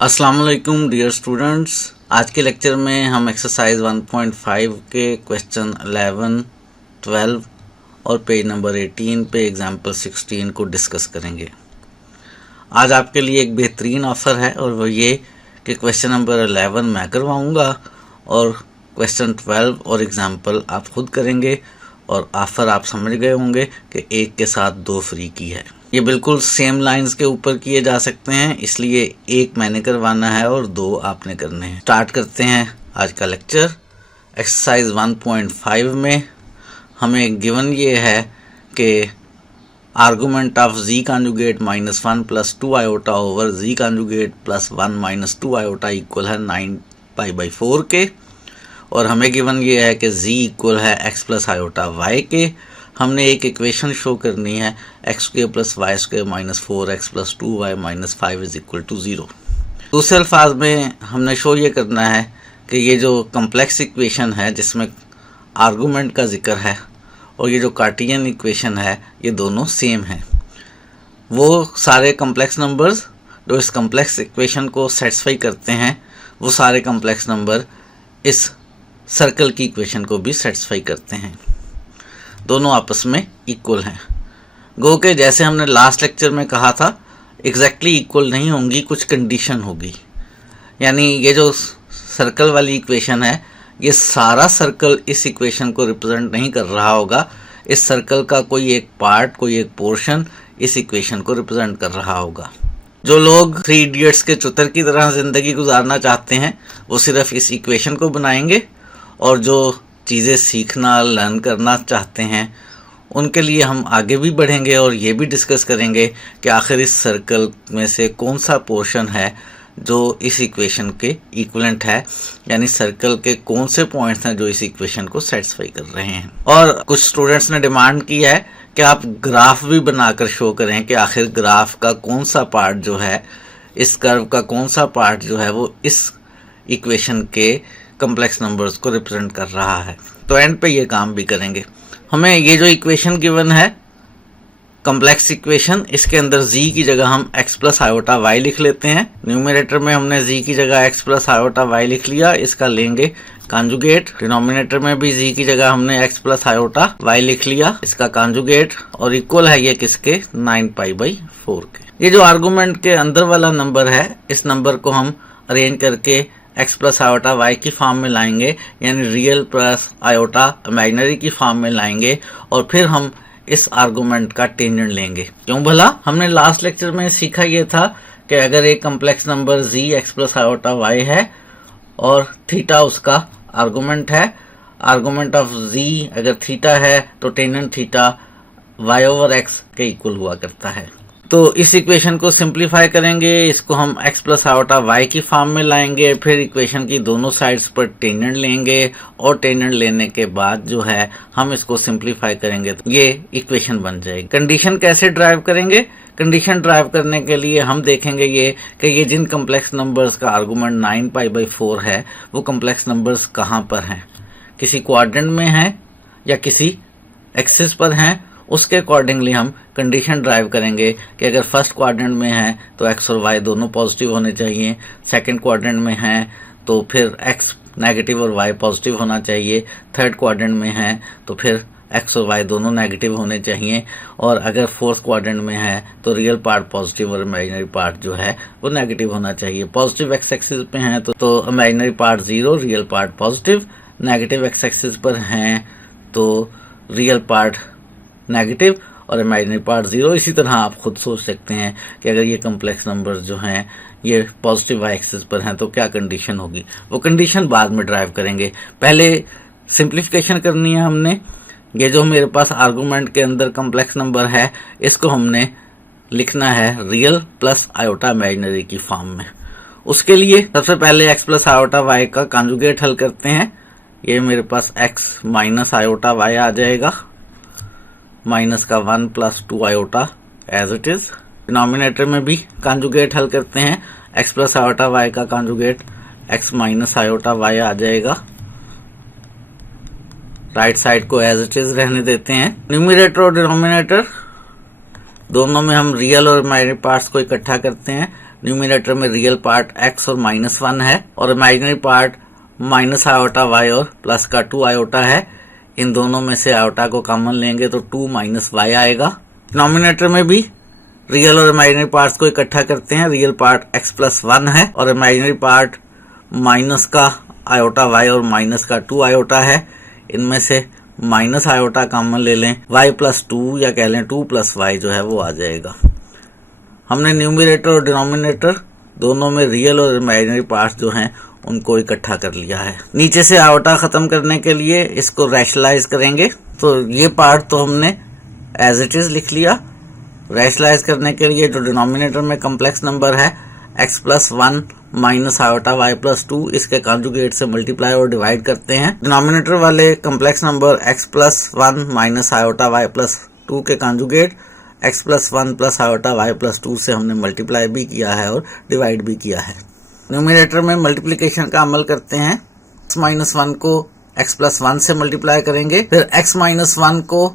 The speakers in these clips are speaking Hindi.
अस्सलाम वालेकुम डियर स्टूडेंट्स। आज के लेक्चर में हम एक्सरसाइज 1.5 के क्वेश्चन 11, 12 और पेज नंबर 18 पे एग्जाम्पल 16 को डिस्कस करेंगे। आज आपके लिए एक बेहतरीन ऑफ़र है और वो ये कि क्वेश्चन नंबर 11 मैं करवाऊँगा और क्वेश्चन 12 और एग्जाम्पल आप खुद करेंगे और ऑफ़र आप समझ गए होंगे कि एक के साथ दो फ्री की है। ये बिल्कुल सेम लाइंस के ऊपर किए जा सकते हैं, इसलिए एक मैंने करवाना है और दो आपने करने हैं। स्टार्ट करते हैं आज का लेक्चर। एक्सरसाइज 1.5 में हमें गिवन ये है कि argument of z conjugate -1 + 2 iota over z conjugate +1 - 2 iota equal है 9π/4 के, और हमें गिवन ये है कि z इक्वल है x + आयोटा y के। हमने एक इक्वेशन शो करनी है x² + y² - 4x + 2y - 5 = 0। दूसरे अल्फाज में हमने शो ये करना है कि ये जो कम्प्लेक्स इक्वेशन है जिसमें आर्गूमेंट का जिक्र है और ये जो कार्टियन इक्वेशन है ये दोनों सेम हैं। वो सारे कम्प्लेक्स नंबर्स जो इस कम्प्लेक्स इक्वेशन को सेटिस्फाई करते हैं वो सारे कम्प्लेक्स नंबर इस सर्कल की इक्वेशन को भी सेटिस्फाई करते हैं। दोनों आपस में इक्वल हैं। गो के जैसे हमने लास्ट लेक्चर में कहा था एग्जैक्टली इक्वल नहीं होंगी, कुछ कंडीशन होगी। यानी ये जो सर्कल वाली इक्वेशन है ये सारा सर्कल इस इक्वेशन को रिप्रेजेंट नहीं कर रहा होगा। इस सर्कल का कोई एक पार्ट, कोई एक पोर्शन इस इक्वेशन को रिप्रेजेंट कर रहा होगा। जो लोग 3 इडियट्स के चुतर की तरह ज़िंदगी गुजारना चाहते हैं वो सिर्फ इस इक्वेशन को बनाएंगे, और जो चीज़ें सीखना लर्न करना चाहते हैं उनके लिए हम आगे भी बढ़ेंगे और ये भी डिस्कस करेंगे कि आखिर इस सर्कल में से कौन सा पोर्शन है जो इस इक्वेशन के इक्विवेलेंट है, यानी सर्कल के कौन से पॉइंट्स हैं जो इस इक्वेशन को सेटिस्फाई कर रहे हैं। और कुछ स्टूडेंट्स ने डिमांड की है कि आप ग्राफ भी बनाकर शो करें कि आखिर ग्राफ का कौन सा पार्ट जो है, इस कर्व का कौन सा पार्ट जो है वो इस इक्वेशन के कम्प्लेक्स नंबर्स को रिप्रेजेंट कर रहा है। तो एंड पे ये काम भी करेंगे। हमें ये जो इक्वेशन गिवन है कम्प्लेक्स इक्वेशन, इसके अंदर z की जगह हम x + आयोटा y लिख लेते हैं। न्यूमरेटर में हमने z की जगह x + आयोटा y लिख लिया, इसका लेंगे कॉन्जुगेट। डिनोमिनेटर में भी z की जगह हमने x + आयोटा y लिख लिया, इसका कॉन्जुगेट, और इक्वल है ये किसके 9π/4 के। ये जो आर्गूमेंट के अंदर वाला नंबर है इस नंबर को हम अरेंज करके x + आयोटा y की फॉर्म में लाएंगे, यानी रियल प्लस आयोटा इमेजिनरी की फॉर्म में लाएंगे, और फिर हम इस आर्गूमेंट का टेंजेंट लेंगे। क्यों भला? हमने लास्ट लेक्चर में सीखा ये था कि अगर एक complex number z x + iota y है और थीटा उसका आर्गूमेंट है, आर्गूमेंट ऑफ z अगर थीटा है तो टेंजेंट थीटा y/x के इक्वल हुआ करता है। तो इस इक्वेशन को सिंप्लीफाई करेंगे, इसको हम x + आयोटा y की फॉर्म में लाएंगे, फिर इक्वेशन की दोनों साइड्स पर टेंजेंट लेंगे, और टेंजेंट लेने के बाद जो है हम इसको सिंप्लीफाई करेंगे तो ये इक्वेशन बन जाएगी। कंडीशन कैसे ड्राइव करेंगे? कंडीशन ड्राइव करने के लिए हम देखेंगे ये कि ये जिन कम्प्लेक्स नंबर्स का आर्गूमेंट 9π/4 है वो कम्प्लेक्स नंबर्स कहाँ पर हैं, किसी क्वाड्रेंट में हैं या किसी एक्सिस पर हैं। उसके अकॉर्डिंगली हम कंडीशन ड्राइव करेंगे कि अगर फर्स्ट क्वाड्रेंट में है तो x और y दोनों पॉजिटिव होने चाहिए, सेकंड क्वाड्रेंट में है तो फिर x नेगेटिव और y पॉजिटिव होना चाहिए, थर्ड क्वाड्रेंट में है तो फिर x और y दोनों नेगेटिव होने चाहिए, और अगर फोर्थ क्वाड्रेंट में है तो रियल पार्ट पॉजिटिव और इमेजिनरी पार्ट जो है वो नेगेटिव होना चाहिए। पॉजिटिव x एक्सिस पे हैं तो imaginary part 0, real part positive. Negative x axis पर हैं तो रियल पार्ट नेगेटिव और इमेजिनरी पार्ट 0। इसी तरह आप खुद सोच सकते हैं कि अगर ये कम्प्लेक्स नंबर्स जो हैं ये पॉजिटिव y एक्सिस पर हैं तो क्या कंडीशन होगी। वो कंडीशन बाद में ड्राइव करेंगे, पहले सिंप्लीफिकेशन करनी है हमने। ये जो मेरे पास आर्गूमेंट के अंदर कम्प्लेक्स नंबर है इसको हमने लिखना है रियल प्लस आयोटा इमेजिनरी की फॉर्म में। उसके लिए सबसे पहले x + आयोटा y का कॉन्जुगेट हल करते हैं। ये मेरे पास x - आयोटा y आ जाएगा, माइनस का 1 + 2 iota as it is. Denominator में भी कॉन्जुगेट हल करते हैं, x + आयोटा y का कॉन्जुगेट x - आयोटा y आ जाएगा। राइट साइड को एज इट इज रहने देते हैं। न्यूमरेटर और डिनोमिनेटर दोनों में हम रियल और इमेजिनरी पार्ट्स को इकट्ठा करते हैं। न्यूमिनेटर में रियल पार्ट x और -1 है और imaginary part minus iota y और प्लस का 2 आयोटा है। इन दोनों में से आयोटा को कॉमन लेंगे तो 2 - y आएगा। डिनोमिनेटर में भी रियल और इमेजिनरी पार्ट्स को इकट्ठा करते हैं। रियल पार्ट x + 1 है और इमेजिनरी पार्ट माइनस का आयोटा y और माइनस का 2 आयोटा है। इनमें से माइनस आयोटा कॉमन ले लें, y + 2 या कह लें 2 + y जो है वो आ जाएगा। हमने न्यूमिनेटर और डिनोमिनेटर दोनों में रियल और इमेजिनरी पार्ट्स जो हैं उनको इकट्ठा कर लिया है। नीचे से आयोटा ख़त्म करने के लिए इसको रैशनलाइज करेंगे, तो ये पार्ट तो हमने एज इट इज़ लिख लिया। रैशनलाइज करने के लिए जो डिनोमिनेटर में कम्प्लेक्स नंबर है x + 1 माइनस आयोटा y + 2, इसके कॉन्जुगेट से मल्टीप्लाई और डिवाइड करते हैं। डिनोमिनेटर वाले complex number x + 1 minus iota y + 2 के कॉन्जुगेट x + 1 + आयोटा y + 2 से हमने मल्टीप्लाई भी किया है और डिवाइड भी किया है। न्यूमिनेटर में मल्टीप्लिकेशन का अमल करते हैं। x - 1 को x + 1 से मल्टीप्लाई करेंगे, फिर x - 1 को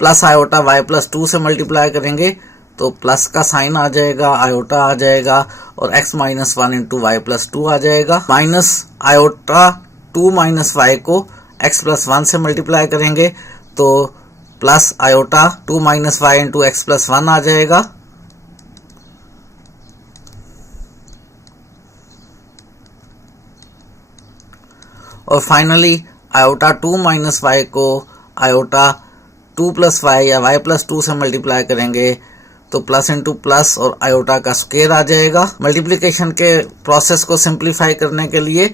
प्लस आयोटा y + 2 से मल्टीप्लाई करेंगे तो प्लस का साइन आ जाएगा, आयोटा आ जाएगा और x - 1 × y + 2 आ जाएगा। माइनस आयोटा 2 - y को x + 1 से मल्टीप्लाई करेंगे तो प्लस आयोटा 2 - y × x + 1 आ जाएगा। और फाइनली आयोटा 2 - y को आयोटा 2 + y या y + 2 से मल्टीप्लाई करेंगे तो प्लस इंटू प्लस और आयोटा का स्क्वायर आ जाएगा। मल्टीप्लिकेशन के प्रोसेस को सिंप्लीफाई करने के लिए,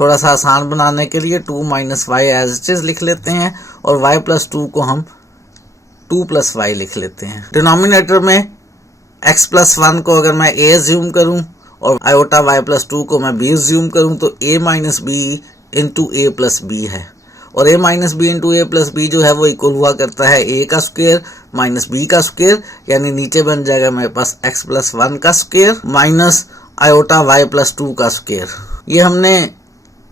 थोड़ा सा आसान बनाने के लिए 2 - y एज इट इज लिख लेते हैं और y + 2 को हम 2 + y लिख लेते हैं। डिनोमिनेटर में x + 1 को अगर मैं a ज्यूम करूं और आयोटा y + 2 को मैं b ज्यूम करूं तो a - b × a + b है और a - b × a + b जो है वो इक्वल हुआ करता है a का स्क्वायर माइनस b का स्क्वायर, यानी नीचे बन जाएगा मेरे पास x + 1 का स्क्वायर माइनस आयोटा y + 2 का स्क्वायर। ये हमने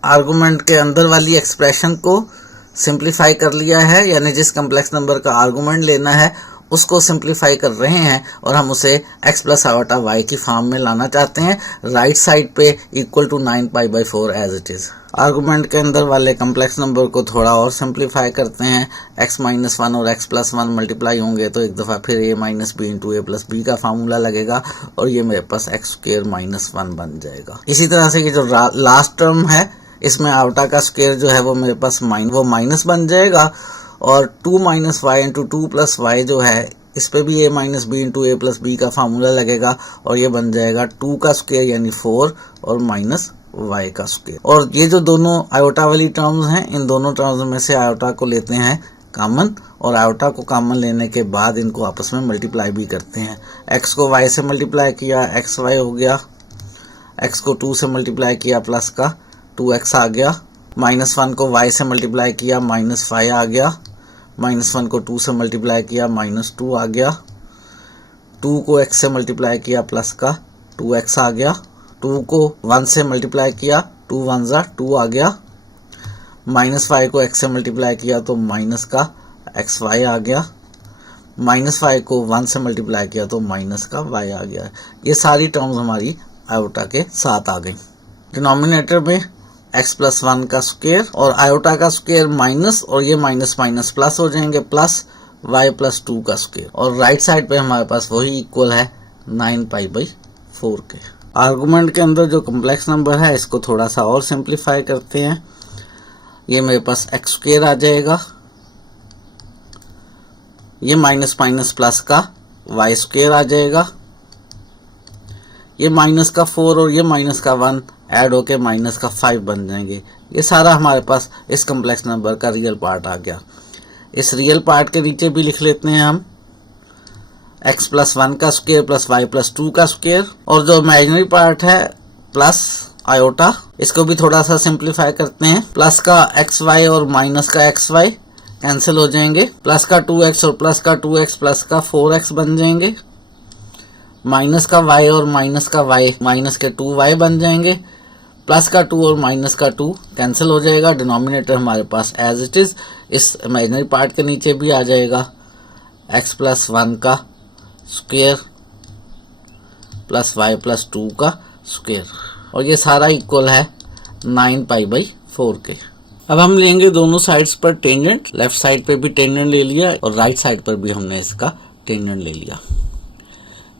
आर्गुमेंट के अंदर वाली एक्सप्रेशन को सिंप्लीफाई कर लिया है, यानी जिस कम्प्लेक्स नंबर का आर्गुमेंट लेना है उसको सिंप्लीफाई कर रहे हैं और हम उसे x + आयोटा y की फॉर्म में लाना चाहते हैं। राइट साइड पे = 9π/4 एज इट इज़। आर्गुमेंट के अंदर वाले कम्प्लेक्स नंबर को थोड़ा और सिंप्लीफाई करते हैं। x - 1 और x + 1 मल्टीप्लाई होंगे तो एक दफ़ा फिर a - b × a + b का फार्मूला लगेगा और ये मेरे पास x² - 1 बन जाएगा। इसी तरह से ये जो लास्ट टर्म है इसमें आयोटा का स्क्वायर जो है वो मेरे पास माइनस बन जाएगा और 2 - y × 2 + y जो है इस पे भी a - b × a + b का फार्मूला लगेगा और ये बन जाएगा 2 का स्क्वायर यानी 4 और माइनस y का स्क्वायर। और ये जो दोनों आयोटा वाली टर्म्स हैं, इन दोनों टर्म्स में से आयोटा को लेते हैं कॉमन और आयोटा को कॉमन लेने के बाद इनको आपस में मल्टीप्लाई भी करते हैं। x को y से मल्टीप्लाई किया xy हो गया, x को 2 से मल्टीप्लाई किया प्लस का 2x आ गया, -1 को y से मल्टीप्लाई किया -5 आ गया, -1 को 2 से मल्टीप्लाई किया -2 आ गया, 2 को x से मल्टीप्लाई किया प्लस का 2x आ गया, 2 को 1 से मल्टीप्लाई किया 2 × 1 = 2 आ गया, -5 को x से मल्टीप्लाई किया तो माइनस का xy आ गया, -5 को 1 से मल्टीप्लाई किया तो माइनस का y आ गया। ये सारी टर्म्स हमारी आयोटा के साथ आ गई। डिनोमिनेटर में x + 1 का स्क्वायर और आयोटा का स्क्वायर माइनस और ये माइनस माइनस प्लस हो जाएंगे प्लस y + 2 का स्क्वायर और राइट साइड पे हमारे पास वही इक्वल है 9π/4 के। आर्गुमेंट के अंदर जो कम्प्लेक्स नंबर है इसको थोड़ा सा और सिंप्लीफाई करते हैं। ये मेरे पास x² आ जाएगा, ये माइनस माइनस प्लस का y² आ जाएगा, ये माइनस का 4 और ये माइनस का 1 ऐड होके माइनस का 5 बन जाएंगे। ये सारा हमारे पास इस कम्प्लेक्स नंबर का रियल पार्ट आ गया। इस रियल पार्ट के नीचे भी लिख लेते हैं हम x + 1 का स्क्वायर प्लस y + 2 का स्क्वायर और जो इमेजिनरी पार्ट है प्लस आयोटा, इसको भी थोड़ा सा सिंप्लीफाई करते हैं। प्लस का xy और माइनस का xy कैंसिल हो जाएंगे, प्लस का 2x और प्लस का 2x प्लस का 4x बन जाएंगे, माइनस का y और माइनस का y माइनस के 2y बन जाएंगे, प्लस का 2 और माइनस का 2 कैंसिल हो जाएगा। डिनोमिनेटर हमारे पास एज इट इज़ इस इमेजिनरी पार्ट के नीचे भी आ जाएगा x + 1 का स्क्वायर प्लस वाई प्लस 2 का स्क्वायर, और ये सारा इक्वल है 9π/4 के। अब हम लेंगे दोनों साइड्स पर टेंजेंट, लेफ्ट साइड पे भी टेंजेंट ले लिया और राइट साइड पर भी हमने इसका टेंजेंट ले लिया।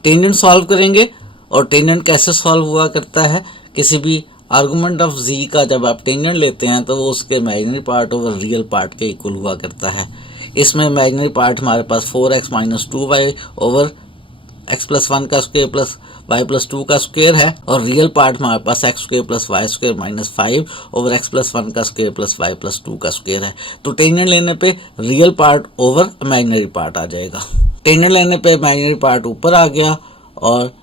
टेंजेंट सॉल्व करेंगे, और टेंजेंट कैसे सॉल्व हुआ करता है, किसी भी आर्गुमेंट ऑफ z का जब आप टेंजेंट लेते हैं तो वो उसके imaginary part over real part के इक्वल हुआ करता है। इसमें इमेजिनरी पार्ट हमारे पास 4x - 2y ओवर x + 1 का स्क्वायर प्लस y + 2 का स्क्वायर है, और रियल पार्ट हमारे पास x² + y² - 5 ओवर x + 1 का स्क्वायर प्लस y + 2 का स्क्वायर है। तो टेंजेंट लेने पे real part over imaginary part आ जाएगा। टेंजेंट लेने पे इमेजिनरी पार्ट ऊपर आ गया और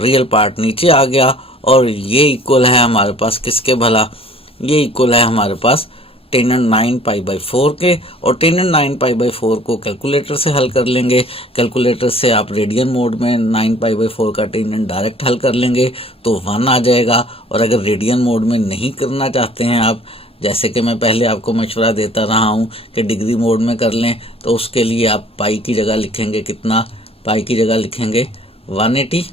रियल पार्ट नीचे आ गया, और ये इक्वल है हमारे पास किसके भला, ये इक्वल है हमारे पास टेंजेंट 9π/4 के। और टेंजेंट 9π/4 को कैलकुलेटर से हल कर लेंगे। कैलकुलेटर से आप रेडियन मोड में 9π/4 का टेंजेंट डायरेक्ट हल कर लेंगे तो 1 आ जाएगा। और अगर रेडियन मोड में नहीं करना चाहते हैं आप, जैसे कि मैं पहले आपको मशवरा देता रहा हूँ कि डिग्री मोड में कर लें, तो उसके लिए आप पाई की जगह लिखेंगे कितना, पाई की जगह लिखेंगे 180,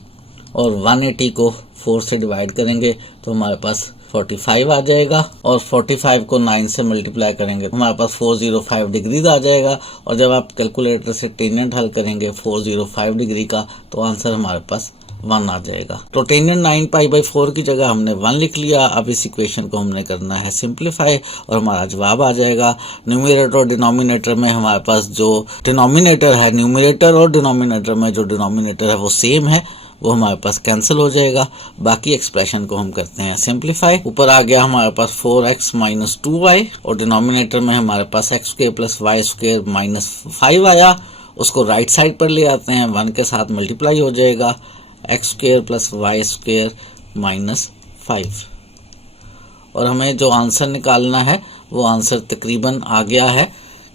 और 180 को 4 से डिवाइड करेंगे तो हमारे पास 45 आ जाएगा, और 45 को 9 से मल्टीप्लाई करेंगे तो हमारे पास 405 डिग्री आ जाएगा। और जब आप कैलकुलेटर से टेंजेंट हल करेंगे 405 डिग्री का, तो आंसर हमारे पास 1 आ जाएगा। तो टेंजेंट 9π/4 की जगह हमने 1 लिख लिया। अब इस इक्वेशन को हमने करना है सिंप्लीफाई, और हमारा जवाब आ जाएगा। न्यूमरेटर और डिनोमिनेटर में हमारे पास जो डिनोमिनेटर है, न्यूमरेटर और डिनोमिनेटर में जो डिनोमिनेटर है वो सेम है, वो हमारे पास कैंसिल हो जाएगा। बाकी एक्सप्रेशन को हम करते हैं सिंप्लीफाई। ऊपर आ गया हमारे पास 4x - 2y, और डिनोमिनेटर में हमारे पास x² + y² - 5 आया। उसको राइट साइड पर ले आते हैं, 1 के साथ मल्टीप्लाई हो जाएगा, x² + y² - 5। और हमें जो आंसर निकालना है वो आंसर तकरीबन आ गया है।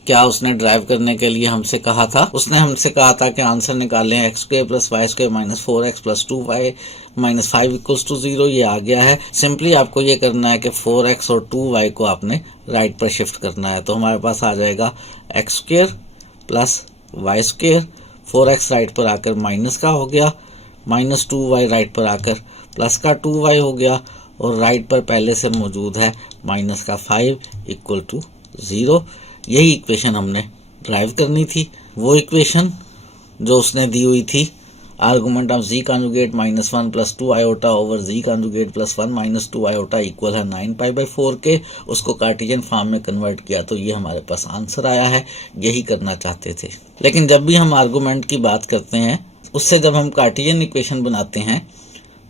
क्या उसने ड्राइव करने के लिए हमसे कहा था, उसने हमसे कहा था कि आंसर निकालें x² + y² - 4x + 2y - 5 = 0। ये आ गया है। सिंपली आपको ये करना है कि 4x और 2y को आपने राइट पर शिफ्ट करना है, तो हमारे पास आ जाएगा x² + y²। 4x राइट पर आकर माइनस का हो गया, -2y राइट पर आकर प्लस का 2y हो गया, और राइट पर पहले से मौजूद है -5 = 0। यही इक्वेशन हमने ड्राइव करनी थी। वो इक्वेशन जो उसने दी हुई थी, argument of z conjugate -1 + 2 iota over z conjugate +1 - 2 iota equal है 9π/4 के, उसको कार्टेशियन फॉर्म में कन्वर्ट किया तो ये हमारे पास आंसर आया है। यही करना चाहते थे। लेकिन जब भी हम आर्गूमेंट की बात करते हैं, उससे जब हम कार्टेशियन इक्वेशन बनाते हैं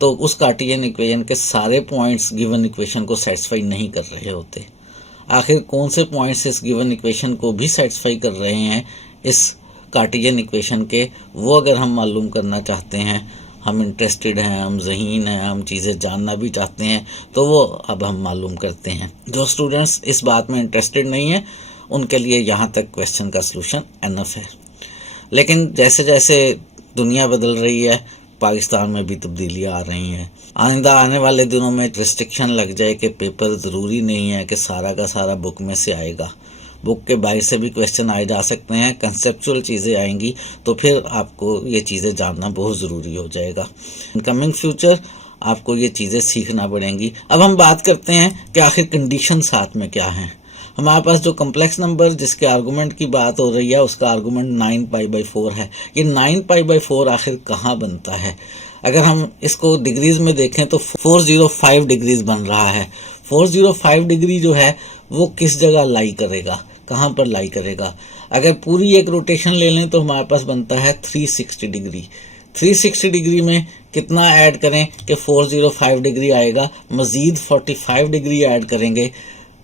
तो उस कार्टेशियन इक्वेशन के सारे पॉइंट्स गिवन इक्वेशन को सेटिस्फाई नहीं कर रहे होते। आखिर कौन से पॉइंट्स इस गिवन इक्वेशन को भी सेटिस्फाई कर रहे हैं इस कार्टेशियन इक्वेशन के, वो अगर हम मालूम करना चाहते हैं, हम इंटरेस्टेड हैं, हम ज़हीन हैं, हम चीज़ें जानना भी चाहते हैं, तो वो अब हम मालूम करते हैं। जो स्टूडेंट्स इस बात में इंटरेस्टेड नहीं है उनके लिए यहाँ तक क्वेश्चन का सलूशन एनफ है। लेकिन जैसे जैसे दुनिया बदल रही है, पाकिस्तान में भी तब्दीलियाँ आ रही हैं। आइंदा आने वाले दिनों में रिस्ट्रिक्शन लग जाए कि पेपर ज़रूरी नहीं है कि सारा का सारा बुक में से आएगा, बुक के बाहर से भी क्वेश्चन आए जा सकते हैं, कंसेप्चुअल चीज़ें आएंगी, तो फिर आपको ये चीज़ें जानना बहुत ज़रूरी हो जाएगा। इन कमिंग फ्यूचर आपको ये चीज़ें सीखना पड़ेंगी। अब हम बात करते हैं कि आखिर कंडीशन साथ में क्या हैं। हमारे पास जो कम्प्लेक्स नंबर जिसके आर्गूमेंट की बात हो रही है, उसका आर्गूमेंट 9π/4 है। ये 9π/4 आखिर कहाँ बनता है? अगर हम इसको डिग्रीज में देखें तो 405 डिग्रीज बन रहा है। 405 डिग्री जो है वो किस जगह लाई करेगा, कहाँ पर लाई करेगा? अगर पूरी एक रोटेशन ले लें तो हमारे पास बनता है 360 डिग्री। 360 डिग्री में कितना ऐड करें कि 405 डिग्री आएगा, मज़ीद 45 डिग्री ऐड करेंगे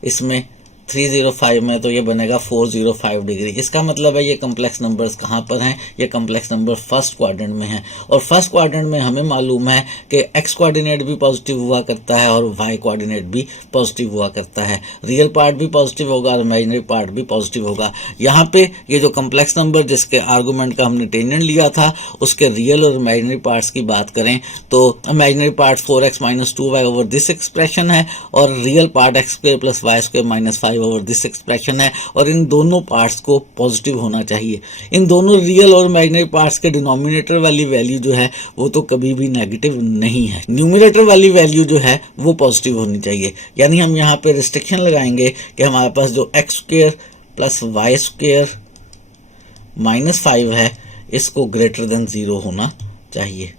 इसमें 305 में, तो ये बनेगा 405 डिग्री। इसका मतलब है ये कम्प्लेक्स नंबर्स कहाँ पर हैं? ये कम्प्लेक्स नंबर फर्स्ट क्वाड्रेंट में हैं, और फर्स्ट क्वाड्रेंट में हमें मालूम है कि एक्स कोऑर्डिनेट भी पॉजिटिव हुआ करता है और वाई कोऑर्डिनेट भी पॉजिटिव हुआ करता है। रियल पार्ट भी पॉजिटिव होगा और इमेजिनरी पार्ट भी पॉजिटिव होगा। यहाँ पे ये जो कम्प्लेक्स नंबर जिसके आर्गूमेंट का हमने टेंजेंट लिया था, उसके रियल और इमेजिनरी पार्ट्स की बात करें तो imaginary part 4x - 2y over this expression है, और real part x² + y² - 5 1.5 over this expression है और इन दोनों पार्ट्स को पॉजिटिव होना चाहिए। इन दोनों रियल और इमेजिनरी पार्ट्स के डिनोमिनेटर वाली वैल्यू जो है वो तो कभी भी नेगेटिव नहीं है। न्यूमरेटर वाली वैल्यू जो है वो पॉजिटिव होनी चाहिए। यानी हम यहाँ पे रिस्ट्रिक्शन लगाएंगे कि हमारे पास जो x square plus y square minus 5 है इसको ग्रेटर देन 0 होना चाहिए।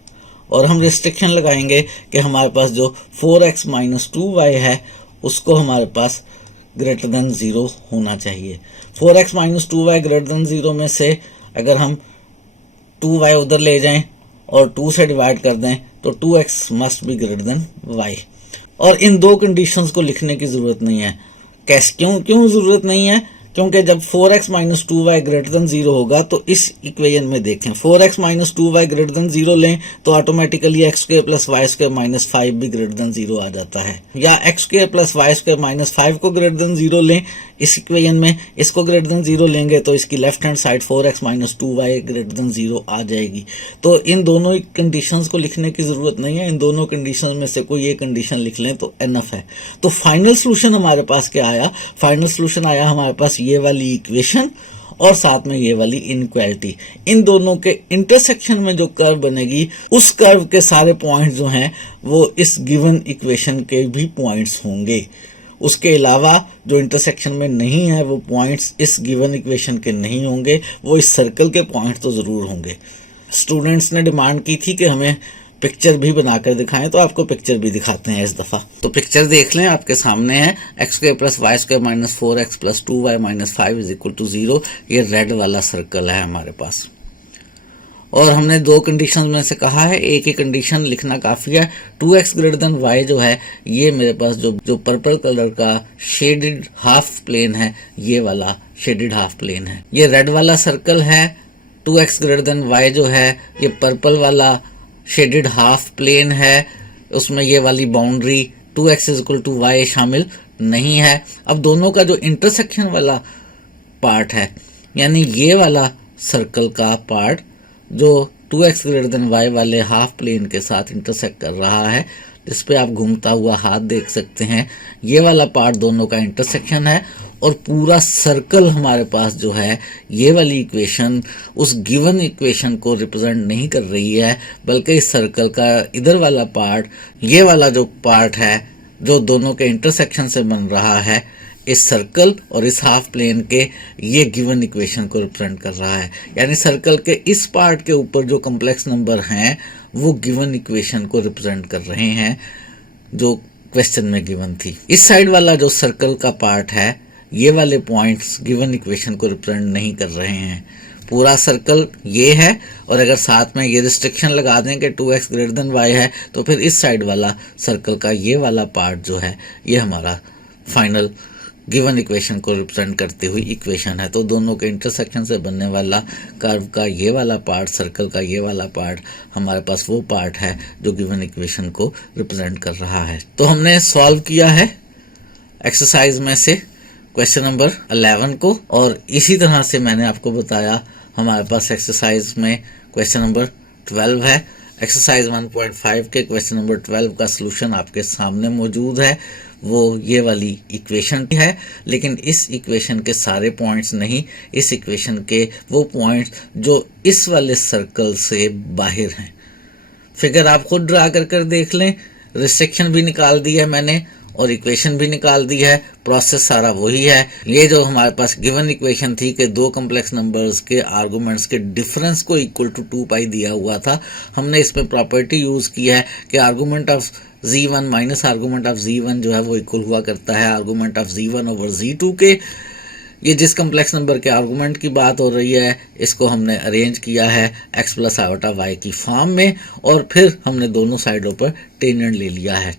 और हम रिस्ट्रिक्शन लगाएंगे कि हमारे पास जो 4x माइनस 2y है उसको हमारे पास ग्रेटर देन 0 होना चाहिए। 4x minus 2y greater than 0 में से अगर हम 2y उधर ले जाएं और 2 से डिवाइड कर दें तो 2x must be greater than y। और इन दो कंडीशंस को लिखने की ज़रूरत नहीं है। क्यों ज़रूरत नहीं है? क्योंकि जब 4x minus 2y greater than 0 होगा तो इस इक्वेशन में देखें 4x minus 2y greater than 0 लें तो automatically x square plus y square minus 5 भी ग्रेटर देन 0 आ जाता है। या x square plus y square minus 5 को ग्रेटर देन 0 लें इस इक्वेशन में, इसको ग्रेटर देन 0 लेंगे तो इसकी left hand side 4x minus 2y greater than 0 आ जाएगी। तो इन दोनों कंडीशंस को लिखने की ज़रूरत नहीं है। इन दोनों कंडीशंस में से कोई एक कंडीशन लिख लें तो एनफ है। तो फाइनल सोल्यूशन हमारे पास क्या आया? फाइनल सोल्यूशन आया हमारे पास ये वाली इक्वेशन और साथ में ये वाली इनइक्वालिटी। इन दोनों के इंटरसेक्शन में जो कर्व बनेगी उस कर्व के सारे पॉइंट्स जो हैं वो इस गिवन इक्वेशन के भी पॉइंट्स होंगे। उसके अलावा जो इंटरसेक्शन में नहीं है वो पॉइंट्स इस गिवन इक्वेशन के नहीं होंगे, वो इस सर्कल के पॉइंट्स तो ज़रूर होंगे। स्टूडेंट्स ने डिमांड की थी कि हमें पिक्चर भी बनाकर दिखाएं, तो आपको पिक्चर भी दिखाते हैं इस दफ़ा। तो पिक्चर देख लें, आपके सामने है x square plus y square minus 4x plus 2y minus 5 is equal to 0। ये रेड वाला सर्कल है हमारे पास। और हमने दो कंडीशन में से कहा है, एक ही कंडीशन लिखना काफ़ी है। 2x ग्रेटर देन y जो है ये मेरे पास जो पर्पल कलर का शेडेड हाफ प्लेन है, ये वाला शेडेड हाफ प्लेन है। ये रेड वाला सर्कल है। 2x ग्रेटर देन y जो है ये पर्पल वाला शेडेड हाफ प्लेन है। उसमें ये वाली boundary 2x is equal to y शामिल नहीं है। अब दोनों का जो इंटरसेक्शन वाला पार्ट है, यानी ये वाला सर्कल का पार्ट जो 2x ग्रेटर देन y वाले हाफ प्लेन के साथ इंटरसेक्ट कर रहा है, जिस पे आप घूमता हुआ हाथ देख सकते हैं, ये वाला पार्ट दोनों का इंटरसेक्शन है। और पूरा सर्कल हमारे पास जो है ये वाली इक्वेशन उस गिवन इक्वेशन को रिप्रेजेंट नहीं कर रही है, बल्कि इस सर्कल का इधर वाला पार्ट, ये वाला जो पार्ट है जो दोनों के इंटरसेक्शन से बन रहा है, इस सर्कल और इस हाफ प्लेन के ये गिवन इक्वेशन को रिप्रेजेंट कर रहा है। यानी सर्कल के इस पार्ट के ऊपर जो कॉम्प्लेक्स नंबर हैं वो गिवन इक्वेशन को रिप्रेजेंट कर रहे हैं जो क्वेश्चन में गिवन थी। इस साइड वाला जो सर्कल का पार्ट है, ये वाले पॉइंट्स गिवन इक्वेशन को रिप्रेजेंट नहीं कर रहे हैं। पूरा सर्कल ये है और अगर साथ में ये रिस्ट्रिक्शन लगा दें कि 2x ग्रेटर देन y है तो फिर इस साइड वाला सर्कल का ये वाला पार्ट जो है ये हमारा फाइनल गिवन इक्वेशन को रिप्रेजेंट करते हुई इक्वेशन है। तो दोनों के इंटरसेक्शन से बनने वाला कर्व का ये वाला पार्ट, सर्कल का ये वाला पार्ट हमारे पास वो पार्ट है जो गिवन इक्वेशन को रिप्रेजेंट कर रहा है। तो हमने सॉल्व किया है एक्सरसाइज में से क्वेश्चन नंबर 11 को, और इसी तरह से मैंने आपको बताया हमारे पास एक्सरसाइज में क्वेश्चन नंबर 12 है। एक्सरसाइज 1.5 के क्वेश्चन नंबर 12 का सलूशन आपके सामने मौजूद है। वो ये वाली इक्वेशन है, लेकिन इस इक्वेशन के सारे पॉइंट्स नहीं, इस इक्वेशन के वो पॉइंट्स जो इस वाले सर्कल से बाहर हैं। फिगर आप खुद ड्रा कर देख लें। रिस्ट्रिक्शन भी निकाल दी है मैंने और इक्वेशन भी निकाल दी है। प्रोसेस सारा वही है। ये जो हमारे पास गिवन इक्वेशन थी कि दो कॉम्प्लेक्स नंबर्स के आर्गुमेंट्स के डिफरेंस को इक्वल टू 2 दिया हुआ था, हमने इसमें प्रॉपर्टी यूज़ की है कि argument of z1 minus argument of z1 जो है वो इक्वल हुआ करता है argument of z1 over z2 के। ये जिस कम्प्लेक्स नंबर के आर्गुमेंट की बात हो रही है इसको हमने अरेंज किया है x प्लस आयोटा y की फॉर्म में, और फिर हमने दोनों साइडों पर टेंजेंट ले लिया है।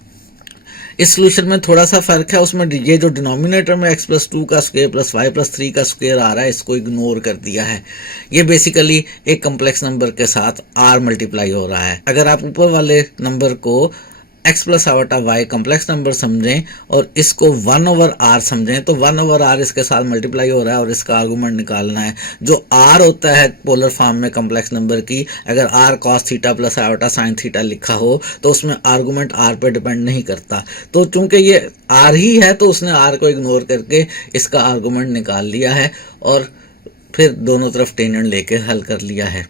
इस सोल्यूशन में थोड़ा सा फर्क है, उसमें ये जो डिनोमिनेटर में x प्लस 2 का स्क्वायर प्लस y प्लस 3 का स्क्वायर आ रहा है इसको इग्नोर कर दिया है। ये बेसिकली एक कम्प्लेक्स नंबर के साथ r मल्टीप्लाई हो रहा है। अगर आप ऊपर वाले नंबर को x plus aorta y complex number समझें और इसको 1/r समझें, तो 1/r इसके साथ मल्टीप्लाई हो रहा है और इसका आर्गूमेंट निकालना है। जो r होता है पोलर फॉर्म में कम्प्लेक्स नंबर की, अगर r cos theta plus aorta sine theta लिखा हो तो उसमें आर्गूमेंट r पे डिपेंड नहीं करता। तो चूंकि ये r ही है तो उसने r को इग्नोर करके इसका आर्गूमेंट निकाल लिया है और फिर दोनों तरफ टेंजेंट लेके हल कर लिया है।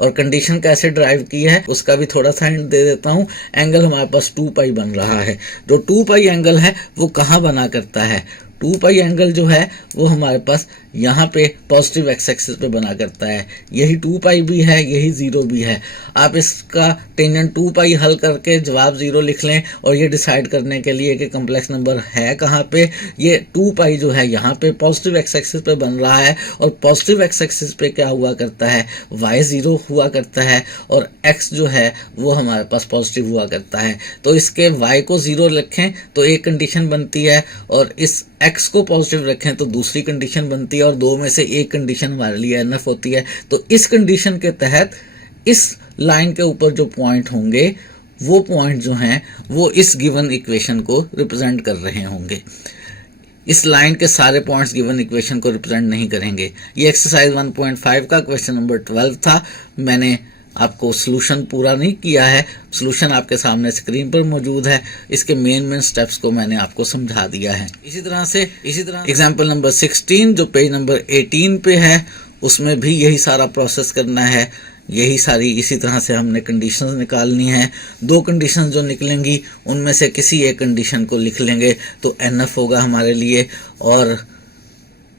और कंडीशन कैसे ड्राइव की है उसका भी थोड़ा सा हिंट दे देता हूँ। एंगल हमारे पास 2 पाई बन रहा है। जो 2 पाई एंगल है वो कहाँ बना करता है? 2 पाई एंगल जो है वो हमारे पास यहाँ पे पॉजिटिव एक्स एक्सिस पे बना करता है। यही 2 पाई भी है, यही 0 भी है। आप इसका टेंजेंट 2 पाई हल करके जवाब 0 लिख लें और ये डिसाइड करने के लिए कि कम्प्लेक्स नंबर है कहाँ पे, ये 2 पाई जो है यहाँ पे पॉजिटिव एक्स एक्सिस पे बन रहा है और पॉजिटिव एक्स एक्सिस पे क्या हुआ करता है? y 0 हुआ करता है और x जो है वो हमारे पास पॉजिटिव हुआ करता है। तो इसके y को 0 रखें तो एक कंडीशन बनती है और इस x को पॉजिटिव रखें तो दूसरी कंडीशन बनती है और दो में से एक कंडीशन हमारे लिए एनफ होती है। तो इस कंडीशन के तहत इस लाइन के ऊपर जो पॉइंट होंगे वो पॉइंट जो हैं वो इस गिवन इक्वेशन को रिप्रेजेंट कर रहे होंगे। इस लाइन के सारे पॉइंट्स गिवन इक्वेशन को रिप्रेजेंट नहीं करेंगे। ये एक्सरसाइज 1.5 का क्वेश्चन नंबर 12 था। मैंने आपको सोल्यूशन पूरा नहीं किया है, सोल्यूशन आपके सामने स्क्रीन पर मौजूद है। इसके मेन स्टेप्स को मैंने आपको समझा दिया है। इसी तरह एग्जाम्पल नंबर 16 जो पेज नंबर 18 पे है उसमें भी यही सारा प्रोसेस करना है। यही सारी इसी तरह से हमने कंडीशंस निकालनी है। 2 कंडीशंस जो निकलेंगी उनमें से किसी एक कंडीशन को लिख लेंगे तो एनएफ होगा हमारे लिए। और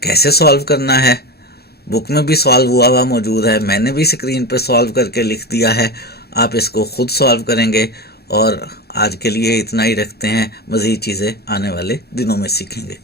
कैसे सॉल्व करना है बुक में भी सॉल्व हुआ मौजूद है, मैंने भी स्क्रीन पर सॉल्व करके लिख दिया है। आप इसको खुद सॉल्व करेंगे और आज के लिए इतना ही रखते हैं। मज़ीद चीज़ें आने वाले दिनों में सीखेंगे।